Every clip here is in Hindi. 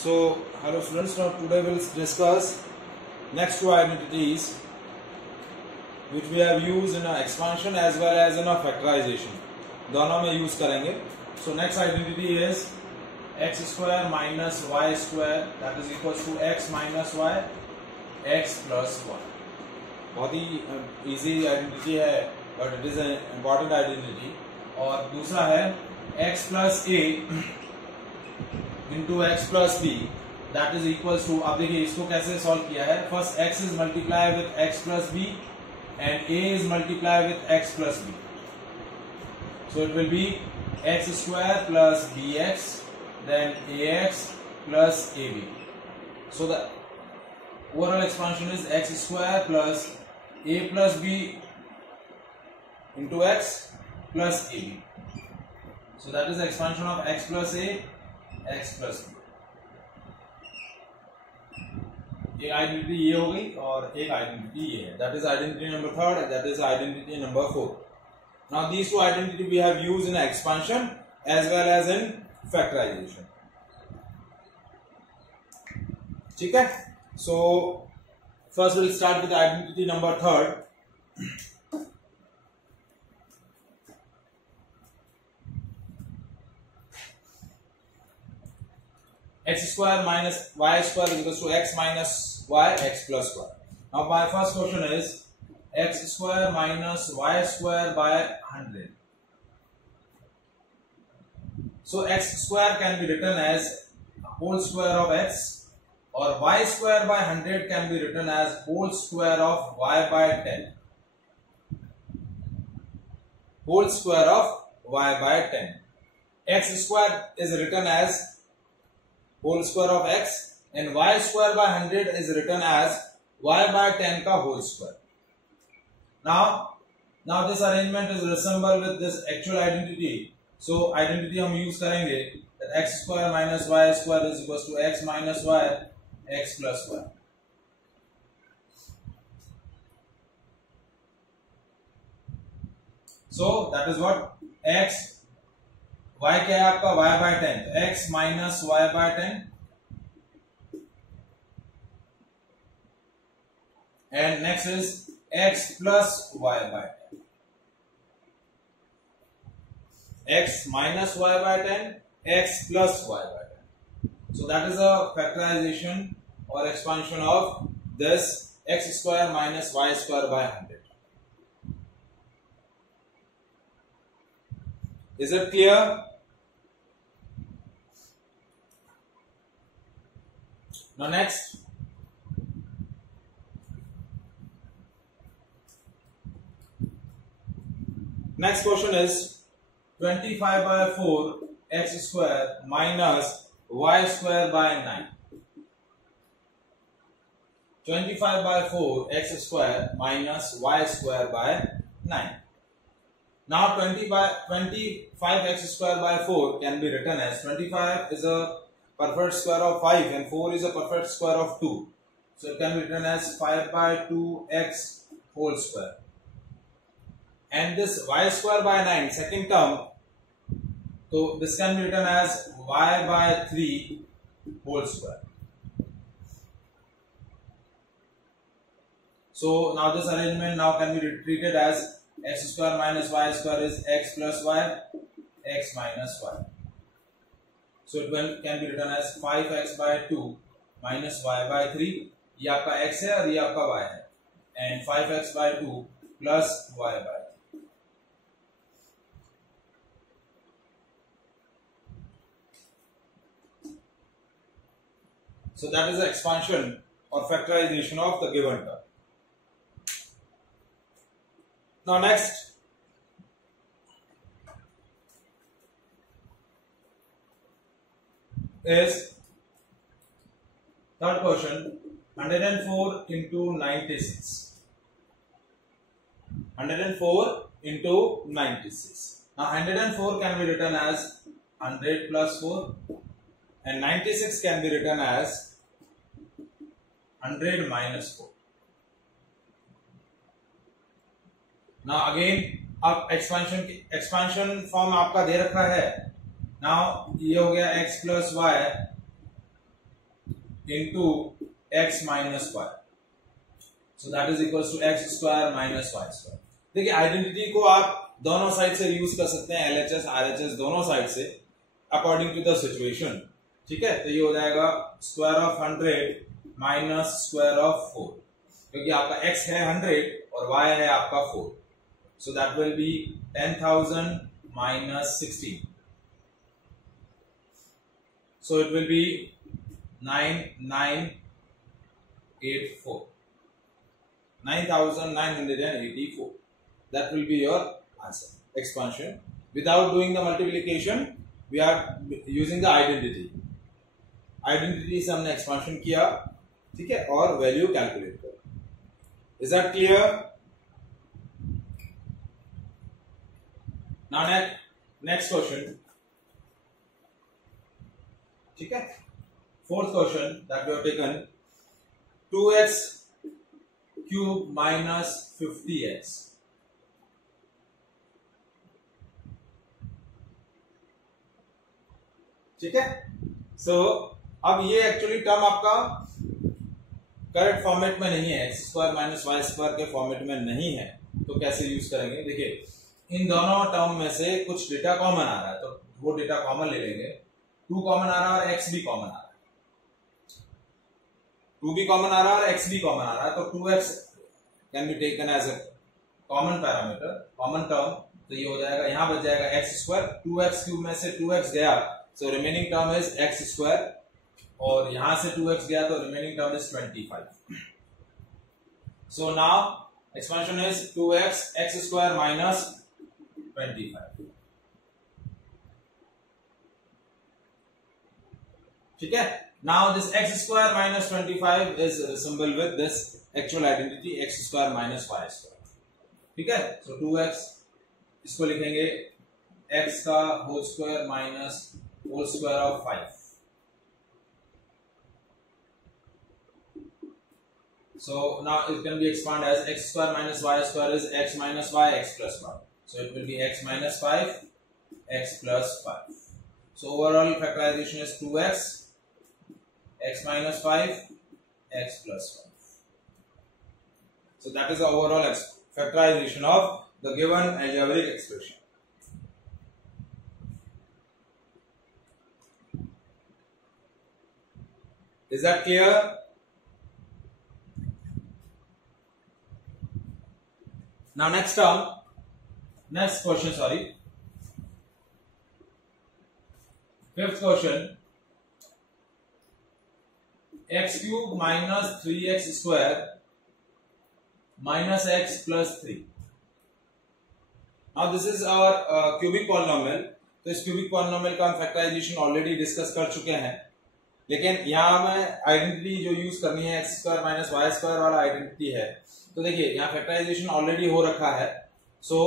So, hello students, now today we'll discuss next two identities which we have used in a expansion as well as in a factorization. दोनों में यूज करेंगे. So next identity is x square minus y square that is equals to x minus y x plus y. बहुत ही easy identity है but it is an important identity. और दूसरा है x plus a into x plus b that is equals to, अब देखिए इसको कैसे सॉल्व किया है. First x is multiply with x plus b and a is multiply with x plus b. So it will be x square plus bx then ax plus ab. So the overall expansion is x square plus a plus b into x plus ab. So that is the expansion of x plus a x plus b. एक आइडेंटिटी ये हो गई और एक आइडेंटिटी ये है. That is identity number 3rd and that is identity number 4. Now these two identity we have used in expansion as well as in factorization. ठीक है. So first we'll start with identity number 3rd. X square minus y square is equals to x minus y x plus y. Now my first question is x square minus y square by 100. So x square can be written as whole square of x or y square by 100 can be written as whole square of y by 10. Whole square of y by 10. X square is written as whole square of x and y square by 100 is written as y by 10 का whole square. Now this arrangement is resemble with this actual identity. So identity हम use करेंगे that x square minus y square is equals to x minus y x plus y. So that is what x y क्या है आपका y by 10 तो x minus y by 10 and next is x plus y by 10. X minus y by 10 x plus y by 10. So that is a factorization or expansion of this x square minus y square by 100. Is it clear? Now next, question is 25 by 4 x square minus y square by 9. 25 by 4 x square minus y square by 9. Now 25 x square by 4 can be written as 25 is a perfect square of 5 and 4 is a perfect square of 2. So it can be written as 5 by 2x whole square. And this y square by 9 second term, so this can be written as y by 3 whole square. So now this arrangement now can be treated as x square minus y square is x plus y x minus y. So it can be written as 5x by 2 minus y by 3. ये आपका x है और ये आपका y है. And 5x by 2 plus y by 3. So that is the expansion or factorization of the given term. Now next, is third question 104 into 96. 104 into 96. Now 104 can be written as 100 plus 4 and 96 can be written as 100 minus 4. Now again अब expansion form आपका दे रखा है. Now ये हो गया x plus y into x minus y. So that is equals to x square minus y square. देखिए आइडेंटिटी को आप दोनों साइड से यूज कर सकते हैं, LHS RHS दोनों साइड से अकॉर्डिंग टू द सिचुएशन. ठीक है, तो ये हो जाएगा square of 100 minus square of 4, क्योंकि आपका x है 100 और y है आपका 4. So that will be 10,000 minus 16. So it will be 9984. 9,984. That will be your answer. Expansion. Without doing the multiplication, we are using the identity. Identity से हमने expansion किया, ठीक है, और value calculate कर. Is that clear? Now next question. ठीक है, fourth question that we have taken, 2x cube minus 50x. ठीक है, सो अब ये एक्चुअली टर्म आपका करेक्ट फॉर्मेट में नहीं है, x square minus y square के फॉर्मेट में नहीं है, तो कैसे यूज करेंगे? देखिए इन दोनों टर्म में से कुछ डेटा कॉमन आ रहा है, तो वो डेटा कॉमन ले लेंगे. 2 कॉमन आ रहा है और x भी कॉमन आ रहा है. 2 भी कॉमन आ रहा है और x भी कॉमन आ रहा है, तो 2x can be taken as a common parameter, common term. तो ये हो जाएगा, यहां बच जाएगा x स्क्वायर. 2x क्यूब में से 2x गया, so remaining term is x square, और यहां से 2x गया तो remaining term is 25. So now expansion is 2x x square minus 25. ठीक है, now this x square minus 25 is symbol with this actual identity x square minus y square. ठीक है, सो 2x इसको लिखेंगे x का whole square minus whole square of 5. So now it can be expanded as x square minus y square is x minus y, x plus 1. So it will be x minus 5, x plus 5. So overall factorization is 2x, x minus 5, x plus 5. So that is the overall factorization of the given algebraic expression. Is that clear? Now next question, sorry. Fifth question. X cube minus 3x square minus x plus 3. Now this is our cubic polynomial. तो इस cubic polynomial का हम factorization already discuss कर चुके हैं, लेकिन यहाँ हमें आइडेंटिटी जो यूज करनी है x square minus y square वाला आइडेंटिटी है. तो देखिए यहाँ फैक्टराइजेशन ऑलरेडी हो रखा है. सो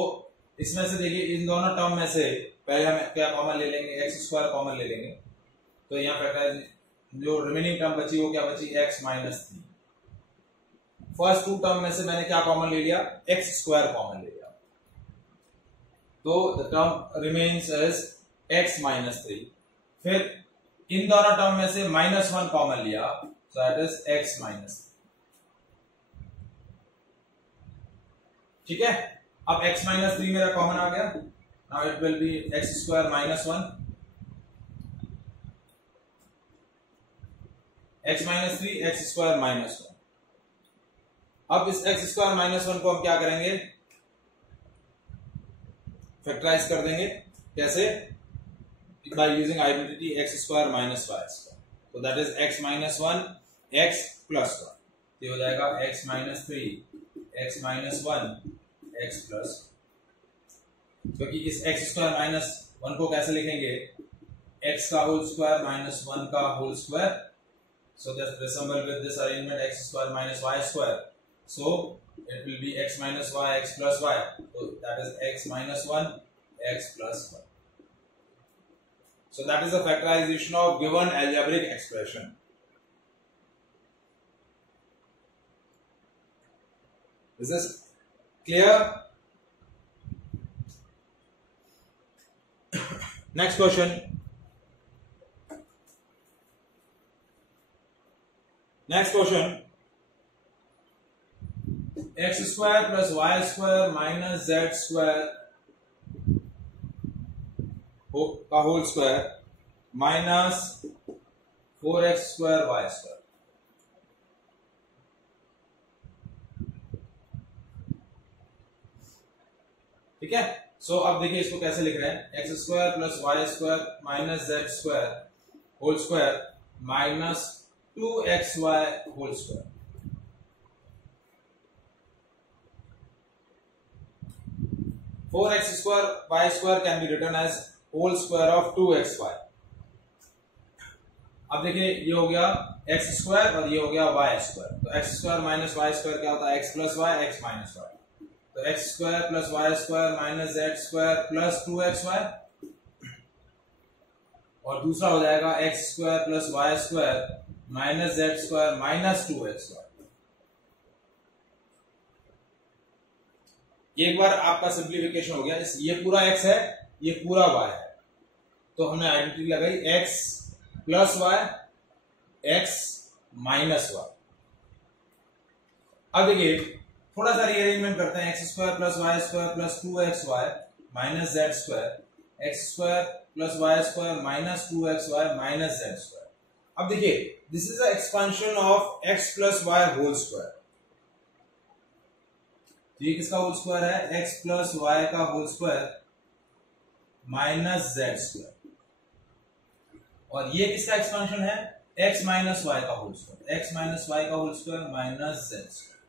इसमें से देखिए इन दोनों टर्म में से पहले हम क्या कॉमन ले लेंगे, एक्स स्क्वायर कॉमन ले लेंगे. तो यहाँ फैक्टराइजेशन जो रिमेनिंग टर्म बची वो क्या बची, एक्स माइनस 3. फर्स्ट 2 टर्म में से मैंने क्या कॉमन ले लिया, एक्स स्क्वायर कॉमन ले लिया, तो the term remains as x minus 3. फिर इन दोनों टर्म में से -1 कॉमन लिया, so that is x minus. ठीक है, अब x माइनस 3 मेरा कॉमन आ गया. Now it will be x square minus 1, x minus 3, x square minus 1. अब इस x स्क्वायर माइनस 1 को हम क्या करेंगे, फैक्टराइज कर देंगे. कैसे? by using identity x square minus y square. So that is x minus 1, x plus 1. ये हो जाएगा x minus 3, x minus 1, x plus. क्योंकि इस x square minus 1 को कैसे लिखेंगे, x का होल स्क्वायर माइनस 1 का whole square. So that resemble with this arrangement x square minus y square. So it will be x minus y, x plus y. So that is x minus 1, x plus 1. So that is the factorization of given algebraic expression. Is this clear? Next question. Next question, x square plus y square minus z square का whole square minus 4x square y square. ठीक है, सो अब देखिए इसको कैसे लिख रहे हैं, x square plus y square minus z square whole square minus 2xy whole square. Four x square y square can be written as whole square of 2xy। अब देखिए ये हो गया एक्स स्क्वायर और ये हो गया वाई स्क्वायर, तो x square minus y square क्या होता है, x plus y x minus y. तो x square plus y square minus z square plus 2xy, और दूसरा हो जाएगा x square plus y square minus z square minus 2xy। एक बार आपका सिंप्लीफिकेशन हो गया, ये पूरा x है, ये पूरा y है, तो हमने आइडेंटिटी लगाई x plus y x minus y. अब देखिए थोड़ा सा रीअरेंजमेंट करते हैं, x square plus y square plus 2xy minus z square, x square plus y square minus 2xy minus z square. अब देखिए this is the expansion of x plus y whole square, तो ये किसका होल स्क्वायर है, x प्लस वाई का whole square minus z square, और ये किसका एक्सपेंशन है, x माइनस वाई का whole square, x minus y का whole square minus z square.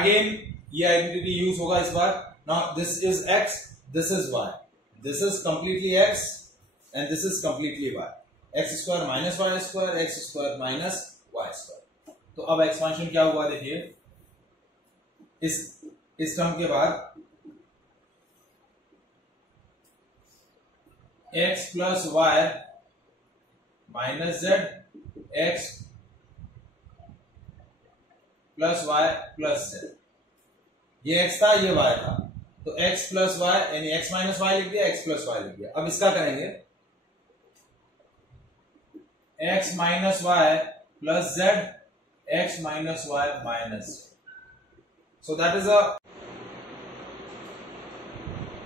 Again ये आइडेंटिटी यूज होगा इस बार। Now this is x, this is y, this is completely x and this is completely y, x square minus y square, x square minus y square. तो अब एक्सपेंशन क्या हुआ देखिए, इस टर्म के बाद x plus y minus z, x plus y plus z, ये x था ये y था, तो x प्लस वाई यानी x माइनस वाई लिख दिया, x प्लस वाई लिख दिया। अब इसका करेंगे x minus y plus z, x minus y minus, so that is a,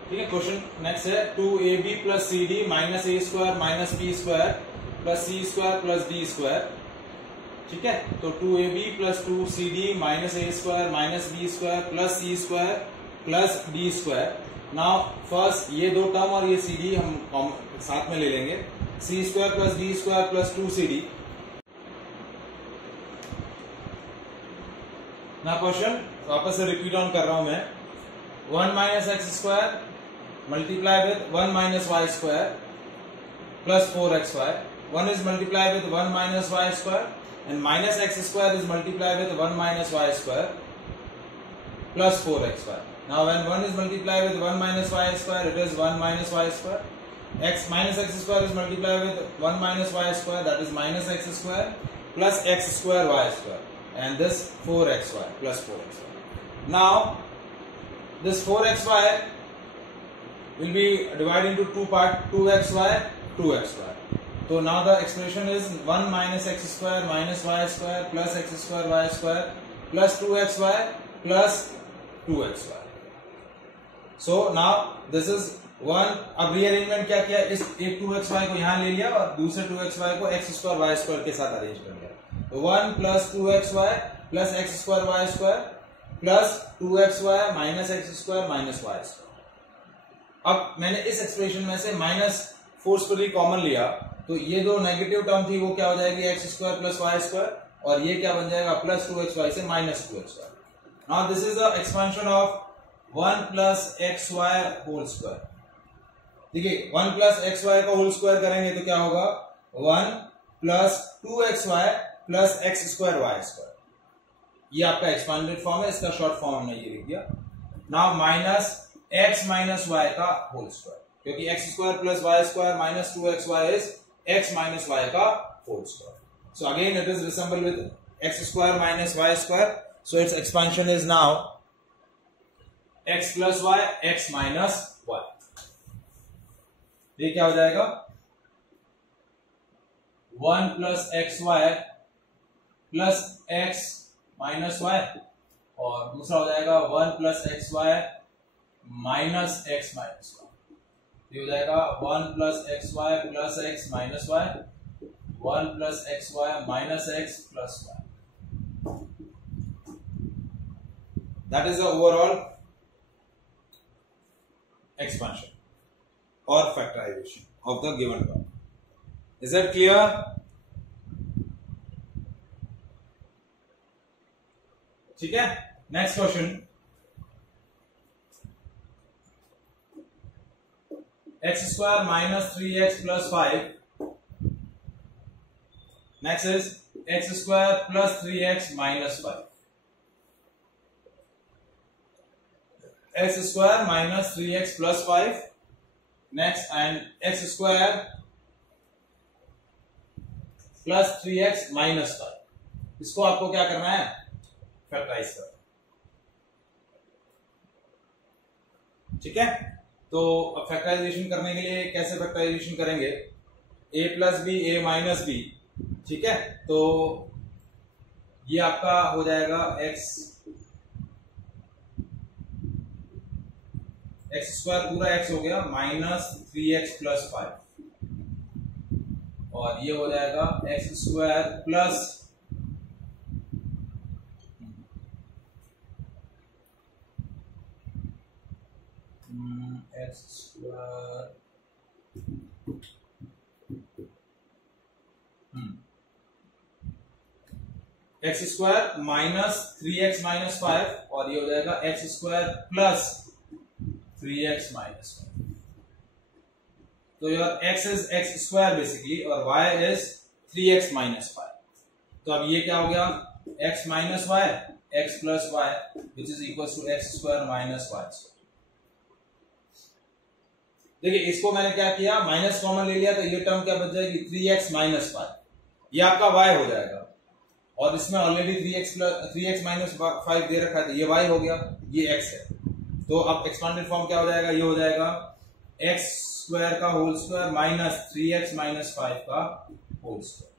ठीक है। क्वेश्चन नेक्स्ट है 2ab plus cd minus a square minus b square plus c square plus d square. ठीक है, तो 2ab plus 2cd minus a square minus b square plus c square plus d square. Now first ये दो टर्म और ये cd हम साथ में ले लेंगे, c square plus d square plus 2cd। ना क्वेश्चन वापस से रिपीट ऑन कर रहा हूं मैं, 1 minus x square multiply with 1 minus y square plus 4xy, 1 is multiplied with 1 minus y square and minus x square is multiplied with 1 minus y square plus 4xy. Now when 1 is multiplied with 1 minus y square, it is 1 minus y square. X minus x square is multiplied with 1 minus y square, that is minus x square plus x square y square, and this 4xy plus 4xy. Now this 4xy will be divided into two parts, 2xy, 2xy. So now the expression is 1 minus x square minus y square plus x square y square plus 2xy plus 2xy. So now this is 1. अब रीअरेंजमेंट क्या किया, इस एक 2xy को यहाँ ले लिया और दूसरे 2xy को x स्क्वायर y स्क्वायर के साथ अरेंज कर लिया। तो 1 plus 2xy plus x square y square plus 2xy minus x square minus y square. अब मैंने इस एक्सप्रेशन में से माइनस फोर्सफुली कॉमन लिया, तो ये दो नेगेटिव टर्म थी वो क्या हो जाएगी, x square plus y square, और ये क्या बन जाएगा प्लस 2xy से minus 2xy। Now this is the expansion of 1 plus x y whole square. देखिए 1 प्लस एक्स वाई का होल स्क्वायर करेंगे तो क्या होगा, 1 plus 2xy plus x square y square. ये आपका एक्सपांडेड फॉर्म है, इसका शॉर्ट फॉर्म हमने ये लिख दिया। Now minus x minus y का होल स्क्वायर, क्योंकि x square plus y square minus 2xy is x minus y का whole square. So again it is resemble with x square minus y square. So its expansion is now x plus y, x minus y. ये क्या हो जाएगा, 1 plus x y plus x minus y, और दूसरा हो जाएगा 1 plus x y minus x minus y. ये हो जाएगा 1 plus x y plus x minus y, 1 plus x y minus x plus y. That is the overall expansion or factorization of the given term. Is that clear? ठीक है, next question, x square minus 3x plus 5, next is x square plus 3x minus 5, x square minus 3x plus 5, next, and x square plus 3x minus 5, इसको आपको क्या करना है, फैक्टराइज करना। ठीक है, तो अब फैक्टराइजेशन करने के लिए कैसे फैक्टराइजेशन करेंगे, a plus b a minus b. ठीक है, तो ये आपका हो जाएगा एक्स स्क्वायर पूरा एक्स हो गया माइनस 3x प्लस 5, और ये हो जाएगा x square plus x square x square minus 3x minus 5, और ये हो जाएगा x square plus 3x minus 5. तो your x is x square basically और y is 3x minus 5. तो अब ये क्या हो गया, x minus y, x plus y which is equals to x square minus y square. देखिए इसको मैंने क्या किया, माइनस कॉमन ले लिया, तो ये टर्म क्या बच जाएगी 3x minus 5, ये आपका y हो जाएगा, और इसमें ऑलरेडी 3x minus 5 दे रखा है, तो ये y हो गया, ये x है। तो अब एक्सपांडेड फॉर्म क्या हो जाएगा, ये हो जाएगा एक्स स्क्वायर का whole square minus 3x minus 5 का होल स्क्वायर।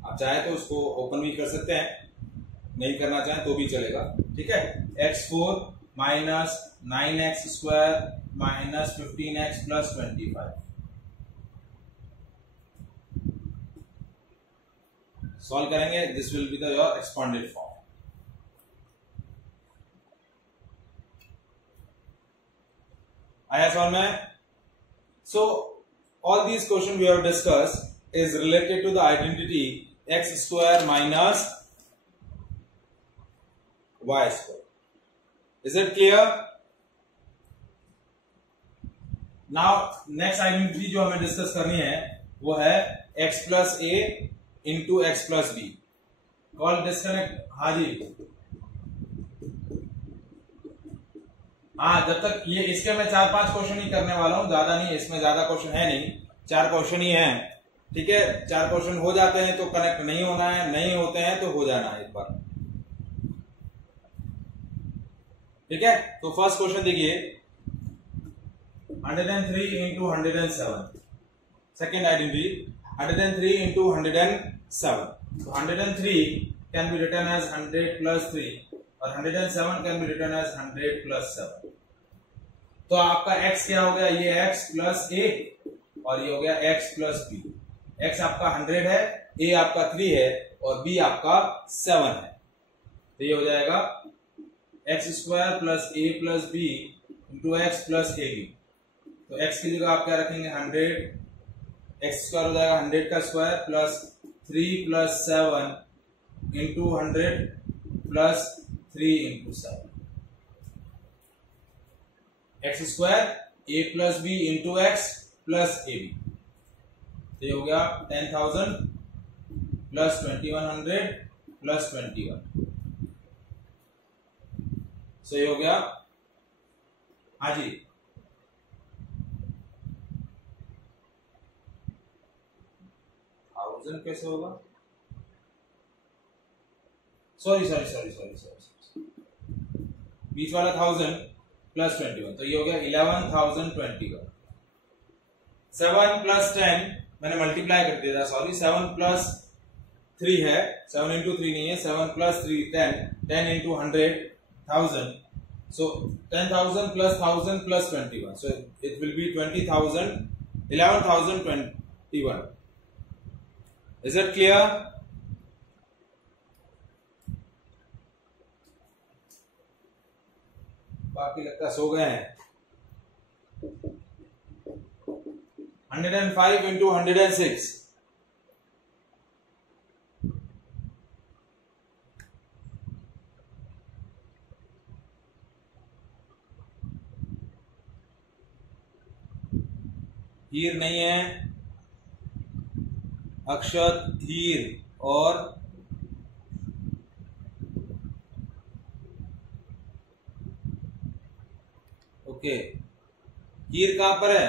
आप चाहे तो उसको ओपन भी कर सकते हैं, नहीं करना चाहें तो भी चलेगा। ठीक है, x4 minus 9x square minus 15x plus 25, solve करेंगे, this will be the your expanded form. आया समझ में? So all these question we have discussed is related to the identity x square minus y square. Is it clear? Now next identity जो हमें डिस्कस करनी है वो है x plus a into x plus b. Call disconnect. हाँ जी, हाँ, जब तक ये इसके मैं 4-5 क्वेश्चन ही करने वाला हूं, ज्यादा नहीं, इसमें ज्यादा क्वेश्चन है नहीं, 4 क्वेश्चन ही हैं। ठीक है, 4 क्वेश्चन हो जाते हैं तो कनेक्ट नहीं होना है, नहीं होते हैं तो हो जाना है एक बार। ठीक है, तो फर्स्ट क्वेश्चन देखिए, 103 इंटू 107, सेकेंड आइडेंटिटी 103 इंटू 107, तो 103 can be written as 100 plus 3 और 107 can be written as 100 plus 7। तो आपका x क्या हो गया, ये x प्लस a और ये हो गया x प्लस b। x आपका 100 है, a आपका 3 है और b आपका 7 है, तो ये हो जाएगा x square plus a plus b into x plus a b. तो x की जगह आप क्या रखेंगे 100, एक्स स्क्वायर हो जाएगा 100 का square plus 3 plus 7 into 100 plus 3 into 7, x square a plus b into x plus a b. तो ये हो गया 10,000 प्लस 2100 प्लस 21, सो ये हो गया। हाँ जी, कैसे होगा, सॉरी बीच वाला 1000 प्लस 21, तो ये हो गया 11,021। 7 प्लस 10 मैंने मल्टीप्लाई कर दिया था, सॉरी 7 प्लस 3 है, 7 इंटू 3 नहीं है, 7 plus 3 10, 10 into 100,000, so 10,000 plus 1,000 plus 21, so it will be 20,000, 11,021. Is it clear? बाकी लगता सो गए हैं. 105 into 106. हीर नहीं है, अक्षत, हीर और ओके. हीर कहां पर है?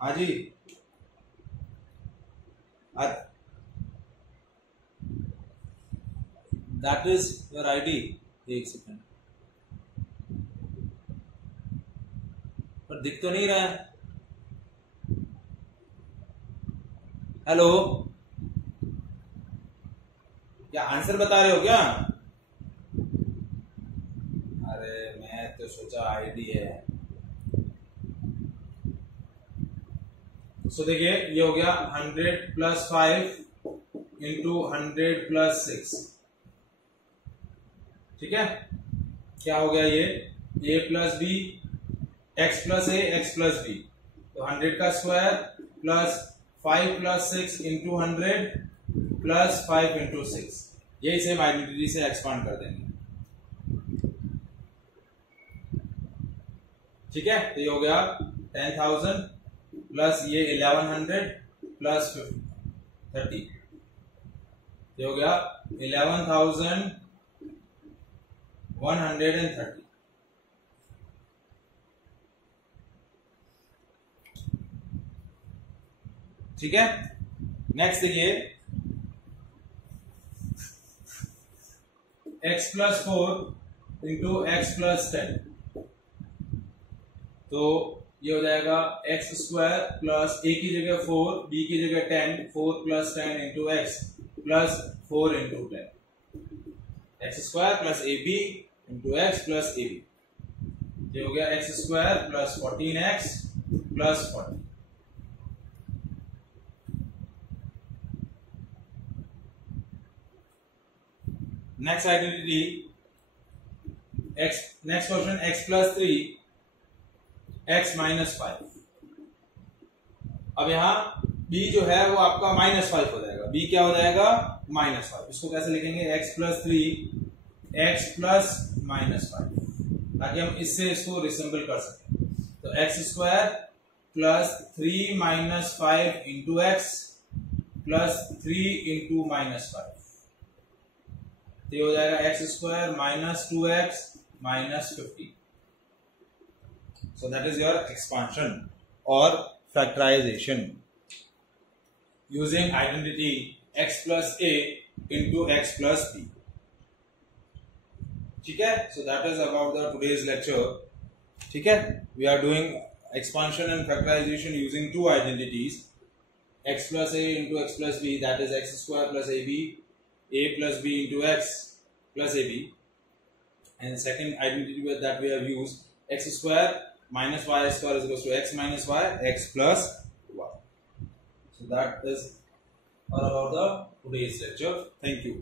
हाँ जी, दैट इज योर आईडी. एक सेकेंड, पर दिख तो नहीं रहा है. हेलो, क्या आंसर बता रहे हो क्या? अरे मैं तो सोचा आईडी है. सो देखिए, ये हो गया 100 प्लस 5 इंटू 100 प्लस 6. ठीक है, क्या हो गया ये? a plus b, x plus a, x plus b, तो 100 का square plus 5 plus 6 into 100 plus 5 into 6. यही सेम आइडेंटिटी से एक्सपांड कर देंगे. ठीक है, तो ये हो गया 10,000 प्लस ये 1100 प्लस 30, ये हो गया 11,130. ठीक है, नेक्स्ट देखिए, x plus 4 into x plus 10, तो ये हो जाएगा एक्स स्क्वायर प्लस a की जगह 4, b की जगह 10, 4 plus 10 into x plus 4 into 10, x square plus a b into x plus a b. ये हो गया x square plus 14x plus 40. Next identity, next question, x plus 3 x minus 5. अब यहां b जो है वो आपका -5 हो जाएगा. b क्या हो जाएगा? -5. इसको कैसे लिखेंगे? x प्लस 3 x प्लस -5, ताकि हम इससे इसको रिसेंबल कर सकें. तो x square plus 3 minus 5 into x plus 3 into -5, तो ये हो जाएगा x square minus 2x minus 50. So that is your expansion or factorization using identity x plus a into x plus b. ठीक है, so that is about the today's lecture. ठीक है, we are doing expansion and factorization using two identities, x plus a into x plus b, that is x square plus ab, a plus b into x plus ab, and second identity that we have used, x square minus y square is equals to x minus y, x plus y. So that is all about the today's lecture. Thank you.